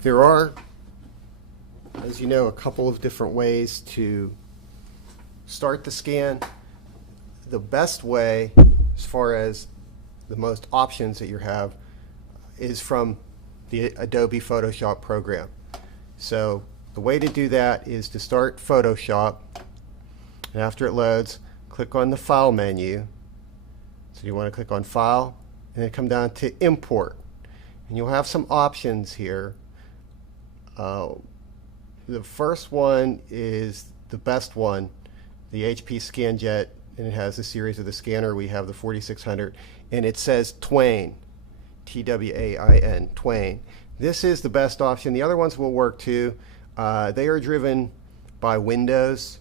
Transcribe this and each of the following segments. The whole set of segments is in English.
There are, as you know, a couple of different ways to start the scan. The best way, as far as the most options that you have, is from the Adobe Photoshop program. So the way to do that is to start Photoshop, and after it loads, click on the File menu. So you want to click on File, and then come down to Import. And you'll have some options here. The first one is the best one, the HP ScanJet, and it has a series of the scanner. We have the 4600, and it says Twain, T-W-A-I-N, Twain. This is the best option. The other ones will work too. They are driven by Windows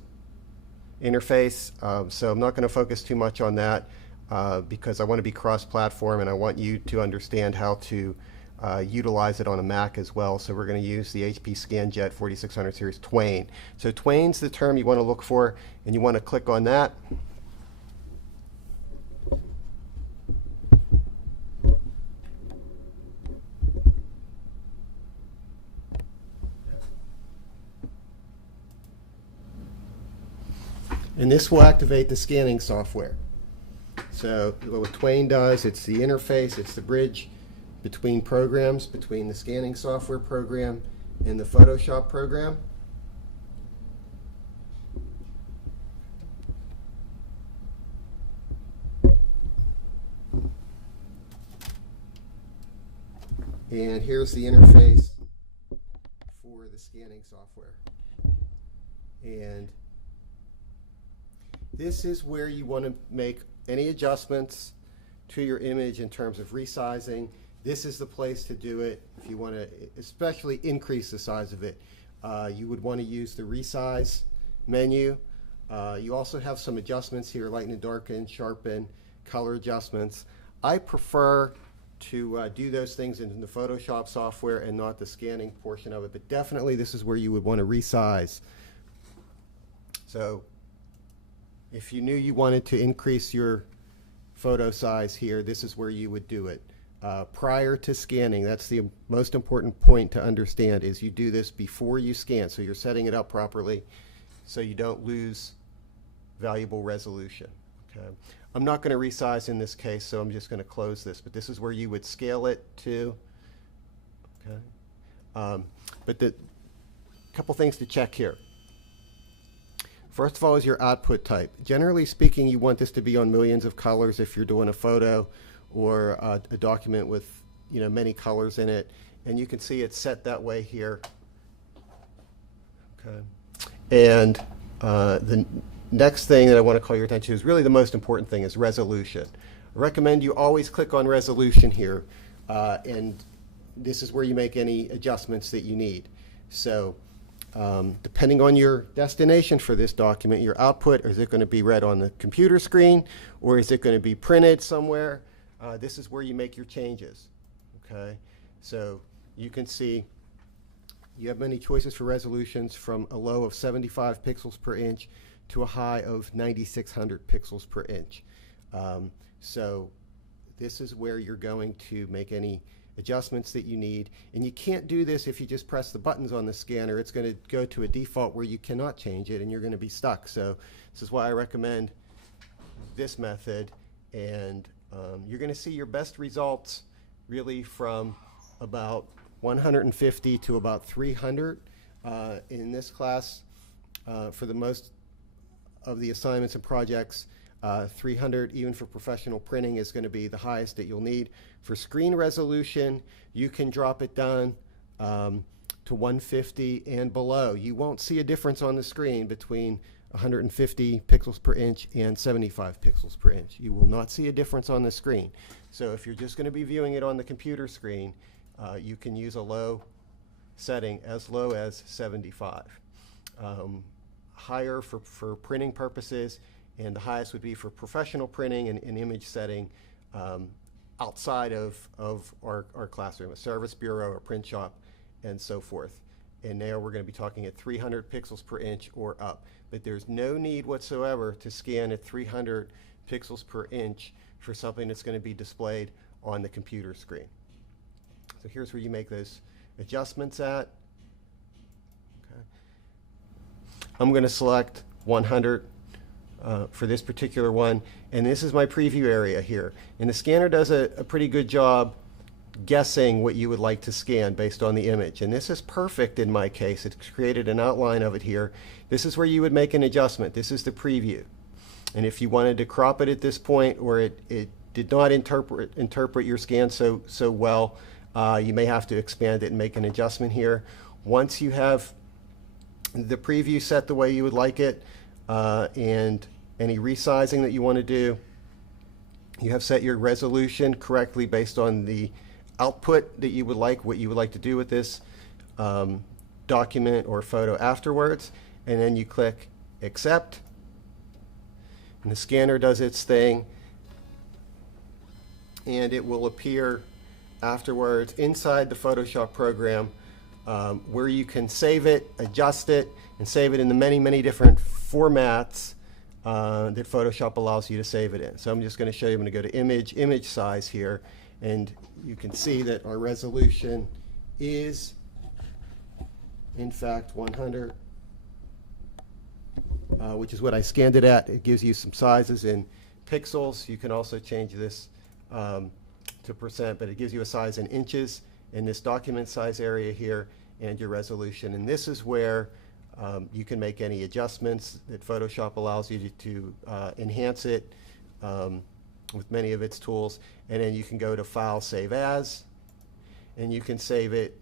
interface, so I'm not going to focus too much on that because I want to be cross-platform and I want you to understand how to utilize it on a Mac as well. So we're going to use the HP ScanJet 4600 series Twain. So Twain's the term you want to look for, and you want to click on that. And this will activate the scanning software. So what Twain does, it's the interface, it's the bridge between programs, between the scanning software program and the Photoshop program. And here's the interface for the scanning software. And this is where you want to make any adjustments to your image in terms of resizing. This is the place to do it if you want to especially increase the size of it. You would want to use the resize menu. You also have some adjustments here, lighten and darken, sharpen, color adjustments. I prefer to do those things in the Photoshop software and not the scanning portion of it, but definitely this is where you would want to resize. So if you knew you wanted to increase your photo size here, this is where you would do it. Prior to scanning, that's the most important point to understand, is you do this before you scan, so you're setting it up properly so you don't lose valuable resolution. Okay. I'm not going to resize in this case, so I'm just going to close this, but this is where you would scale it to. Okay. But the couple things to check here. First of all is your output type. Generally speaking, you want this to be on millions of colors if you're doing a photo or a document with many colors in it, and you can see it's set that way here. Okay. And the next thing that I want to call your attention to is really the most important thing, is resolution. I recommend you always click on resolution here, and this is where you make any adjustments that you need. So depending on your destination for this document, your output, is it going to be read on the computer screen or is it going to be printed somewhere? This is where you make your changes. Okay, so you can see you have many choices for resolutions, from a low of 75 pixels per inch to a high of 9600 pixels per inch. So this is where you're going to make any adjustments that you need, and you can't do this if you just press the buttons on the scanner. It's going to go to a default where you cannot change it and you're going to be stuck. So this is why I recommend this method, and you're going to see your best results really from about 150 to about 300 in this class. For the most of the assignments and projects, 300 even for professional printing is going to be the highest that you'll need. For screen resolution, you can drop it down to 150 and below. You won't see a difference on the screen between 150 pixels per inch and 75 pixels per inch. You will not see a difference on the screen. So if you're just going to be viewing it on the computer screen, you can use a low setting, as low as 75. Higher for printing purposes, and the highest would be for professional printing and image setting outside of our classroom, a service bureau or print shop and so forth. And now we're going to be talking at 300 pixels per inch or up. But there's no need whatsoever to scan at 300 pixels per inch for something that's going to be displayed on the computer screen. So here's where you make those adjustments at. Okay. I'm going to select 100 for this particular one, and this is my preview area here. And the scanner does a pretty good job guessing what you would like to scan based on the image. And this is perfect in my case. It's created an outline of it here. This is where you would make an adjustment. This is the preview. And if you wanted to crop it at this point, or it did not interpret your scan so well, you may have to expand it and make an adjustment here. Once you have the preview set the way you would like it, and any resizing that you want to do, you have set your resolution correctly based on the output that you would like, what you would like to do with this document or photo afterwards, and then you click accept, and the scanner does its thing, and it will appear afterwards inside the Photoshop program, where you can save it, adjust it, and save it in the many different formats that Photoshop allows you to save it in. So I'm just going to show you. I'm going to go to image size here, and you can see that our resolution is in fact 100, which is what I scanned it at. It gives you some sizes in pixels. You can also change this to percent, but it gives you a size in inches in this document size area here, and your resolution. And this is where you can make any adjustments that Photoshop allows you to enhance it with many of its tools. And then you can go to File, Save As, and you can save it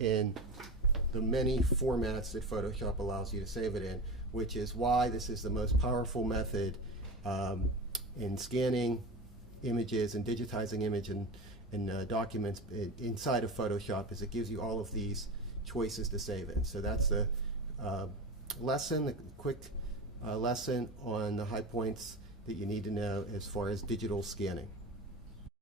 in the many formats that Photoshop allows you to save it in, which is why this is the most powerful method in scanning images and digitizing image and documents inside of Photoshop, is it gives you all of these choices to save in. So that's the lesson, the quick lesson on the high points that you need to know as far as digital scanning.